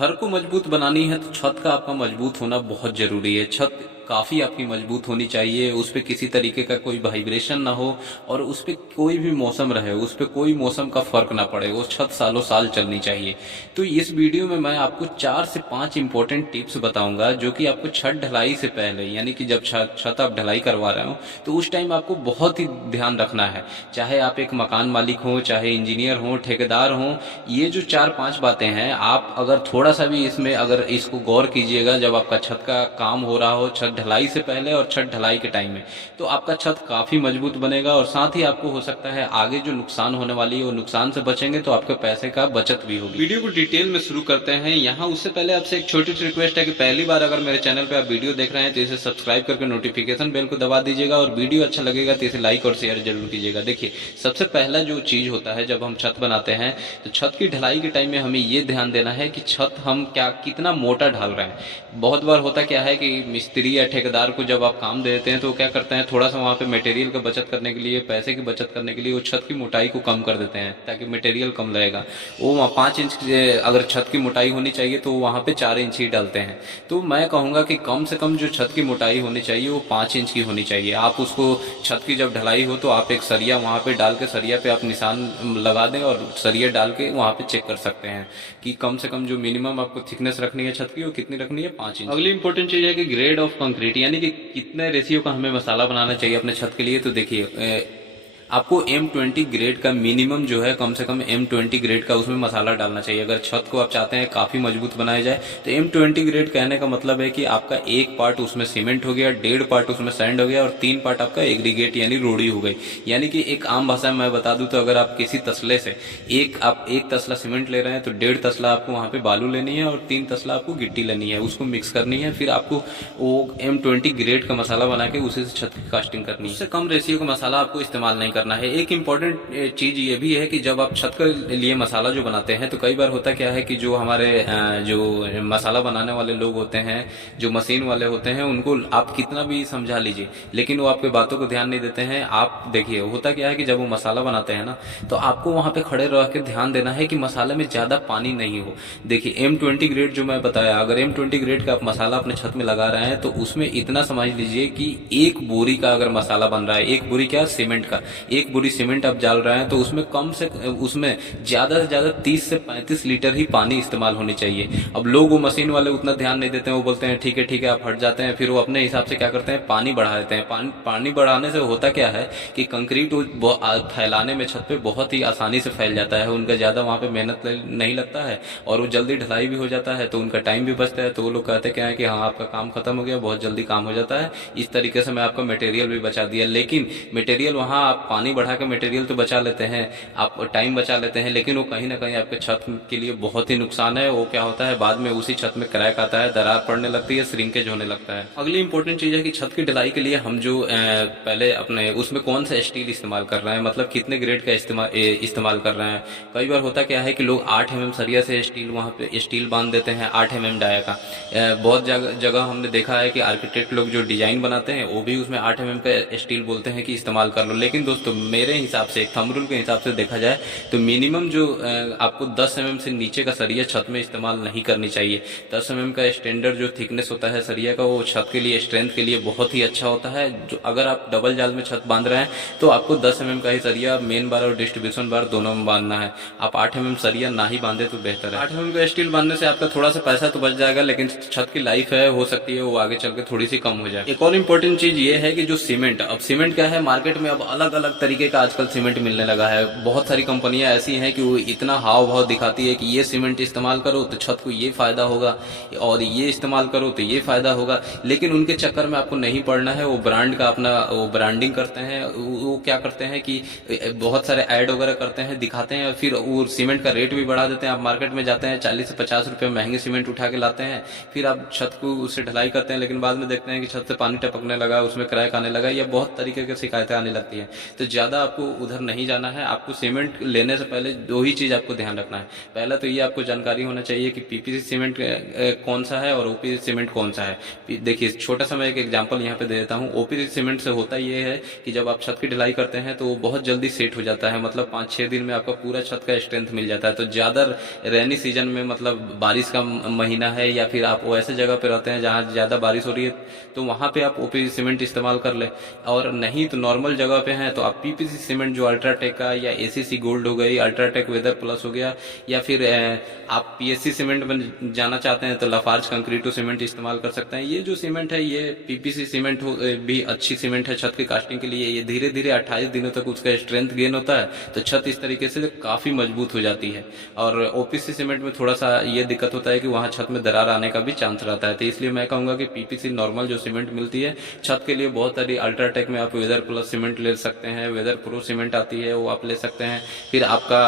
घर को मजबूत बनानी है तो छत का आपका मजबूत होना बहुत जरूरी है। छत काफी आपकी मजबूत होनी चाहिए, उस पे किसी तरीके का कोई वाइब्रेशन ना हो और उस पे कोई भी मौसम रहे, उस पे कोई मौसम का फर्क ना पड़े, वो छत सालों साल चलनी चाहिए। तो इस वीडियो में मैं आपको 4 से 5 इंपॉर्टेंट टिप्स बताऊंगा जो कि आपको छत ढलाई से पहले, यानी कि जब छत आप ढलाई करवा रहे हो तो उस टाइम आपको बहुत ही ध्यान रखना है। चाहे आप एक मकान मालिक हो, चाहे इंजीनियर हो, ठेकेदार हो, ये जो 4-5 बातें हैं, आप अगर थोड़ा सा भी इसमें अगर इसको गौर कीजिएगा जब आपका छत का काम हो रहा हो, छत ढलाई से पहले और छत ढलाई के टाइम में, तो आपका छत काफी मजबूत बनेगा और साथ ही आपको हो सकता है आगे जो नुकसान होने वाली है वो नुकसान से बचेंगे, तो आपके पैसे का बचत भी होगी। वीडियो को डिटेल में शुरू करते हैं। यहाँ उससे पहले आपसे एक छोटी सी रिक्वेस्ट है कि पहली बार अगर मेरे चैनल पे आप वीडियो देख रहे हैं तो इसे सब्सक्राइब करके नोटिफिकेशन बेल को दबा दीजिएगा और वीडियो अच्छा लगेगा तो इसे लाइक और शेयर जरूर कीजिएगा। देखिए, सबसे पहला जो चीज होता है जब हम छत बनाते हैं तो छत की ढलाई के टाइम में हमें ये ध्यान देना है कि छत हम क्या कितना मोटा ढाल रहे हैं। बहुत बार होता क्या है कि मिस्त्री या ठेकेदार को जब आप काम दे देते हैं तो वो क्या करते हैं, थोड़ा सा वहाँ पे मटेरियल का बचत करने के लिए, पैसे की बचत करने के लिए वो छत की मोटाई को कम कर देते हैं ताकि मटेरियल कम लगेगा। वो वहाँ 5 इंच अगर छत की मोटाई होनी चाहिए तो वहाँ पे 4 इंच ही डालते हैं। तो मैं कहूँगा कि कम से कम जो छत की मोटाई होनी चाहिए वो 5 इंच की होनी चाहिए। आप उसको छत की जब ढलाई हो तो आप एक सरिया वहाँ पे डाल के, सरिया पे आप निशान लगा दें और सरिया डाल के वहाँ पे चेक कर सकते हैं कि कम से कम जो मिनिमम आपको थिकनेस रखनी है छत की वो कितनी रखनी है, 5 इंच। अगली इंपॉर्टेंट चीज है कि ग्रेड ऑफ कंक्रीट, यानी कि कितने रेशियो का हमें मसाला बनाना चाहिए अपने छत के लिए। तो देखिए, आपको M20 ग्रेड का मिनिमम जो है, कम से कम M20 ग्रेड का उसमें मसाला डालना चाहिए। अगर छत को आप चाहते हैं काफी मजबूत बनाया जाए तो M20 ग्रेड कहने का मतलब है कि आपका 1 पार्ट उसमें सीमेंट हो गया, 1.5 पार्ट उसमें सैंड हो गया और 3 पार्ट आपका एग्रीगेट यानी रोड़ी हो गई। यानी कि एक आम भाषा में मैं बता दूं तो अगर आप किसी तसले से आप 1 तसला सीमेंट ले रहे हैं तो 1.5 तसला आपको वहां पे बालू लेनी है और 3 तसला आपको गिट्टी लेनी है, उसको मिक्स करनी है, फिर आपको वो M20 ग्रेड का मसाला बना के उसी से छत की कास्टिंग करनी है। उससे कम रेशियो का मसाला आपको इस्तेमाल नहीं करना है। एक इम्पोर्टेंट चीज ये भी है कि जब आप छत के लिए मसाला जो बनाते हैं तो कई बार होता क्या है कि जो हमारे जो मसाला बनाने वाले लोग होते हैं, जो मशीन वाले होते हैं, उनको आप कितना भी समझा लीजिए लेकिन वो आपके बातों को ध्यान नहीं देते हैं। आप देखिए, होता क्या है कि जब वो मसाला बनाते हैं ना तो आपको वहां पे खड़े रह के ध्यान देना है कि मसाले में ज्यादा पानी नहीं हो। देखिए, M20 ग्रेड जो मैं बताया, अगर M20 ग्रेड का आप मसाला अपने छत में लगा रहे हैं तो उसमें इतना समझ लीजिए कि 1 बोरी का अगर मसाला बन रहा है, 1 बोरी क्या, सीमेंट का 1 बोरी सीमेंट आप डाल रहे हैं तो उसमें ज्यादा से ज्यादा 30 से 35 लीटर ही पानी इस्तेमाल होनी चाहिए। अब लोग, वो मशीन वाले उतना ध्यान नहीं देते हैं, वो बोलते हैं ठीक है ठीक है, आप हट जाते हैं, फिर वो अपने हिसाब से क्या करते हैं, पानी बढ़ा देते हैं। पानी बढ़ाने से होता क्या है कि कंक्रीट फैलाने में छत पे बहुत ही आसानी से फैल जाता है, उनका ज्यादा वहां पे मेहनत नहीं लगता है और वो जल्दी ढलाई भी हो जाता है, तो उनका टाइम भी बचता है। तो वो लोग कहते क्या है कि हाँ, आपका काम खत्म हो गया, बहुत जल्दी काम हो जाता है, इस तरीके से मैं आपका मटेरियल भी बचा दिया। लेकिन मटेरियल वहां आप पानी बढ़ा के मटेरियल तो बचा लेते हैं, आप टाइम बचा लेते हैं, लेकिन वो कहीं ना कहीं आपके छत के लिए बहुत ही नुकसान है। वो क्या होता है, बाद में उसी छत में क्रैक आता है, दरार पड़ने लगती है, श्रिंकेज होने लगता है। अगली इंपॉर्टेंट चीज है कि छत की ढलाई के लिए हम जो पहले अपने उसमें कौन सा स्टील इस्तेमाल कर रहे हैं, मतलब कितने ग्रेड का इस्तेमाल कर रहे हैं। कई बार होता क्या है कि लोग 8 mm सरिया से स्टील वहां पे स्टील बांध देते हैं, 8 mm डाया का। बहुत जगह हमने देखा है कि आर्किटेक्ट लोग जो डिजाइन बनाते हैं वो भी उसमें 8 mm का स्टील बोलते हैं कि इस्तेमाल कर लो। लेकिन दोस्तों, मेरे हिसाब से, एक थंब रूल के हिसाब से देखा जाए तो मिनिमम जो आपको 10 mm से नीचे का सरिया छत में इस्तेमाल नहीं करनी चाहिए। 10 mm का स्टैंडर्ड जो थिकनेस होता है सरिया का, वो छत के लिए, स्ट्रेंथ के लिए बहुत ही अच्छा होता है। जो अगर आप डबल जाल में छत बांध रहे हैं तो आपको 10 mm का ही सरिया मेन बार और डिस्ट्रीब्यूशन बार दोनों में बांधना है। आप 8 mm सरिया ना ही बांधे तो बेहतर है। 8 mm का स्टील बांधने से आपका थोड़ा सा पैसा तो बच जाएगा, लेकिन छत की लाइफ है, हो सकती है वो आगे चल के थोड़ी सी कम हो जाए। एक और इम्पोर्टेंट चीज ये है कि जो सीमेंट, अब सीमेंट क्या है, मार्केट में अब अलग अलग तरीके का आजकल सीमेंट मिलने लगा है। बहुत सारी कंपनियां ऐसी हैं कि वो इतना हाव भाव दिखाती है कि ये सीमेंट इस्तेमाल करो तो छत को ये फायदा होगा और ये इस्तेमाल करो तो ये फायदा होगा, लेकिन उनके चक्कर में आपको नहीं पड़ना है। वो ब्रांड का अपना वो ब्रांडिंग करते हैं, वो क्या करते हैं कि बहुत सारे ऐड वगैरह करते हैं, दिखाते हैं, फिर वो सीमेंट का रेट भी बढ़ा देते हैं। आप मार्केट में जाते हैं 40 से 50 रुपए महंगे सीमेंट उठा के लाते हैं, फिर आप छत को उससे ढलाई करते हैं, लेकिन बाद में देखते हैं कि छत से पानी टपकने लगा, उसमें क्रैक आने लगा, या बहुत तरीके की शिकायतें आने लगती है। तो ज़्यादा आपको उधर नहीं जाना है। आपको सीमेंट लेने से पहले दो ही चीज़ आपको ध्यान रखना है। पहला तो ये आपको जानकारी होना चाहिए कि पीपीसी सीमेंट कौन सा है और ओपीसी सीमेंट कौन सा है। देखिए छोटा सा मैं एक एग्जांपल यहाँ पे दे देता हूँ। ओपीसी सीमेंट से होता ये है कि जब आप छत की ढलाई करते हैं तो वो बहुत जल्दी सेट हो जाता है, मतलब 5-6 दिन में आपका पूरा छत का स्ट्रेंथ मिल जाता है। तो ज़्यादा रेनी सीजन में, मतलब बारिश का महीना है या फिर आप वो ऐसे जगह पे रहते हैं जहाँ ज़्यादा बारिश हो रही है, तो वहाँ पे आप ओपीसी सीमेंट इस्तेमाल कर ले। और नहीं तो नॉर्मल जगह पे हैं तो आप पीपीसी सीमेंट जो अल्ट्राटेक का या एसीसी गोल्ड हो गई, अल्ट्राटेक वेदर प्लस हो गया, या फिर आप पीएससी सीमेंट में जाना चाहते हैं तो लाफार्ज कंक्रीटो सीमेंट इस्तेमाल कर सकते हैं। ये जो सीमेंट है ये पीपीसी सीमेंट भी अच्छी सीमेंट है छत की कास्टिंग के लिए। ये धीरे धीरे 28 दिनों तक उसका स्ट्रेंथ गेन होता है तो छत इस तरीके से काफी मजबूत हो जाती है। और ओपीसी सीमेंट में थोड़ा सा ये दिक्कत होता है कि वहाँ छत में दरार आने का भी चांस रहता है। तो इसलिए मैं कहूंगा कि पीपीसी नॉर्मल जो सीमेंट मिलती है छत के लिए बहुत सारी, अल्ट्राटेक में आप वेदर प्लस सीमेंट ले सकते हैं, वेदर प्रो सीमेंट आती है वो आप ले सकते हैं। फिर आपका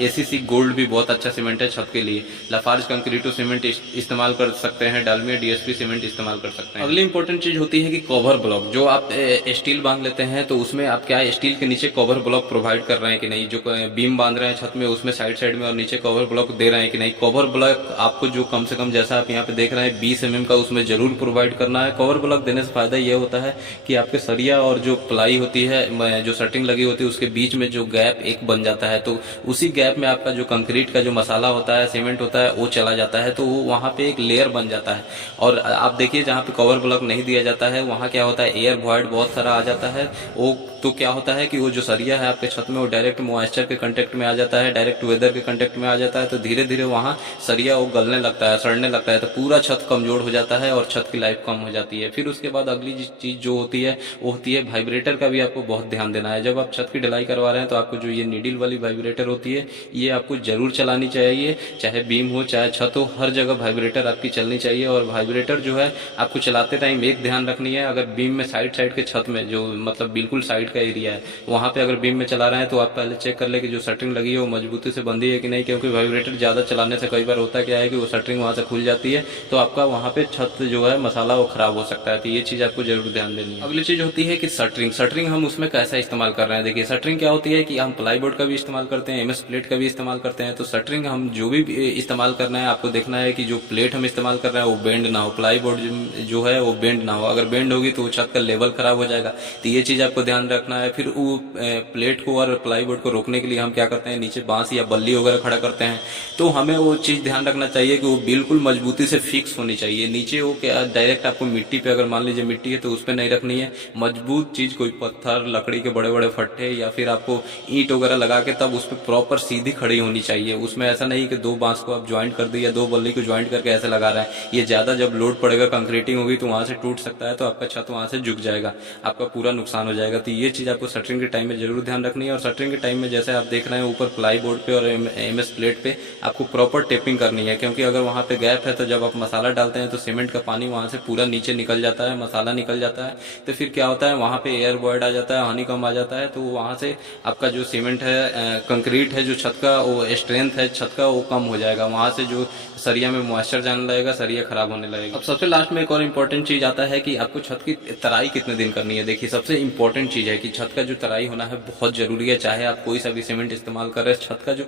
एसीसी गोल्ड भी बहुत अच्छा सीमेंट है छत के लिए। लाफार्ज कंक्रीटो सीमेंट इस्तेमाल कर सकते हैं, डालमिया डीएसपी सीमेंट इस्तेमाल कर सकते हैं। अगली इंपॉर्टेंट चीज होती है कि कवर ब्लॉक। जो आप स्टील बांध लेते हैं तो उसमें आप क्या स्टील के नीचे कवर ब्लॉक प्रोवाइड कर रहे हैं कि नहीं, जो बीम बांध रहे हैं छत में उसमें साइड साइड में और नीचे कवर ब्लॉक दे रहे हैं कि नहीं। कवर ब्लॉक आपको जो कम से कम, जैसा आप यहाँ पे देख रहे हैं 20 mm का, उसमें जरूर प्रोवाइड करना है। कवर ब्लॉक देने से फायदा ये होता है कि आपके सरिया और जो प्लाई होती है, जो सटिंग लगी होती है, उसके बीच में जो गैप एक बन जाता है, तो उसी गैप में आपका जो कंक्रीट का जो मसाला होता है, सीमेंट होता है, वो चला जाता है, तो वो वहाँ पे एक लेयर बन जाता है। और आप देखिए जहाँ पे कवर ब्लॉक नहीं दिया जाता है वहाँ क्या होता है, एयर वॉइड बहुत सारा आ जाता है। वो तो क्या होता है कि वो जो सरिया है आपके छत में वो डायरेक्ट मॉइस्चर के कांटेक्ट में आ जाता है, डायरेक्ट वेदर के कांटेक्ट में आ जाता है, तो धीरे धीरे वहाँ सरिया वो गलने लगता है, सड़ने लगता है, तो पूरा छत कमजोर हो जाता है और छत की लाइफ कम हो जाती है। फिर उसके बाद अगली चीज जो होती है वो होती है वाइब्रेटर का भी आपको बहुत ध्यान देना है। जब आप छत की ढलाई करवा रहे हैं तो आपको जो ये नीडल वाली वाइब्रेटर होती है ये आपको जरूर चलानी चाहिए, चाहे बीम हो चाहे छत हो, हर जगह वाइब्रेटर आपकी चलनी चाहिए। और वाइब्रेटर जो है आपको चलाते टाइम एक ध्यान रखनी है, अगर बीम में साइड साइड के छत में जो मतलब बिल्कुल साइड का एरिया है वहां पे अगर बीम में चला रहे हैं तो आप पहले चेक कर ले कि जो शटरिंग लगी है वो मजबूती से बंधी है कि नहीं, क्योंकि वाइब्रेटर ज्यादा चलाने से कई बार होता क्या है कि वो शटरिंग वहां से खुल जाती है तो आपका वहां पे छत जो है मसाला वो खराब हो सकता है। तो ये चीज आपको जरूर ध्यान देनी है। अगली चीज होती है कि शटरिंग। शटरिंग हम उसमें कैसा इस्तेमाल कर रहे हैं। देखिए शटरिंग क्या होती है कि हम प्लाईबोर्ड का भी इस्तेमाल करते हैं, एमएस प्लेट का भी इस्तेमाल करते हैं। तो शटरिंग हम जो भी इस्तेमाल करना है आपको देखना है कि जो प्लेट हम इस्तेमाल कर रहे हैं वो बेंड ना हो, प्लाईबोर्ड जो है वो बेंड ना हो। अगर बेंड होगी तो छत का लेवल खराब हो जाएगा, तो ये चीज आपको ध्यान रखना है। फिर वो प्लेट को और प्लाईवुड को रोकने के लिए हम क्या करते हैं, नीचे बांस या बल्ली वगैरह खड़ा करते हैं। तो हमें वो चीज ध्यान रखना चाहिए कि वो बिल्कुल मजबूती से फिक्स होनी चाहिए। नीचे वो क्या डायरेक्ट आपको मिट्टी पे, अगर मान लीजिए मिट्टी है तो उस पर नहीं रखनी है, मजबूत चीज कोई पत्थर, लकड़ी के बड़े बड़े फट्टे या फिर आपको ईंट वगैरह लगा के तब उस पर प्रॉपर सीधी खड़ी होनी चाहिए। उसमें ऐसा नहीं कि दो बांस को आप ज्वाइंट कर दी या दो बल्ली को ज्वाइंट करके ऐसे लगा रहे हैं। ये ज्यादा जब लोड पड़ेगा, कंक्रीटिंग होगी तो वहां से टूट सकता है, तो आपका छत वहां से झुक जाएगा, आपका पूरा नुकसान हो जाएगा। तो ये चीज आपको शटरिंग के टाइम में जरूर ध्यान रखनी है। और शटरिंग के टाइम में जैसे आप देख रहे हैं ऊपर प्लाई बोर्ड पे और एमएस प्लेट पे आपको प्रॉपर टेपिंग करनी है, क्योंकि अगर वहां पे गैप है तो जब आप मसाला डालते हैं तो सीमेंट का पानी वहां से पूरा नीचे निकल जाता है, मसाला निकल जाता है, तो फिर क्या होता है वहां पे एयर वॉइड आ जाता है, हनीकॉम्ब आ जाता है, तो वहां से आपका जो सीमेंट है, कंक्रीट है, जो छत का वो स्ट्रेंथ है छत का वो कम हो जाएगा, वहां से जो सरिया में मॉइस्चर जाने लगेगा, सरिया खराब होने लगेगा। अब सबसे लास्ट में एक और इम्पोर्टेंट चीज आता है कि आपको छत की तराई कितने दिन करनी है। देखिए सबसे इम्पोर्टेंट चीज है कि छत का जो तराई होना है बहुत जरूरी है, चाहे आप कोई सा भी सीमेंट इस्तेमाल कर रहे हैं, छत का जो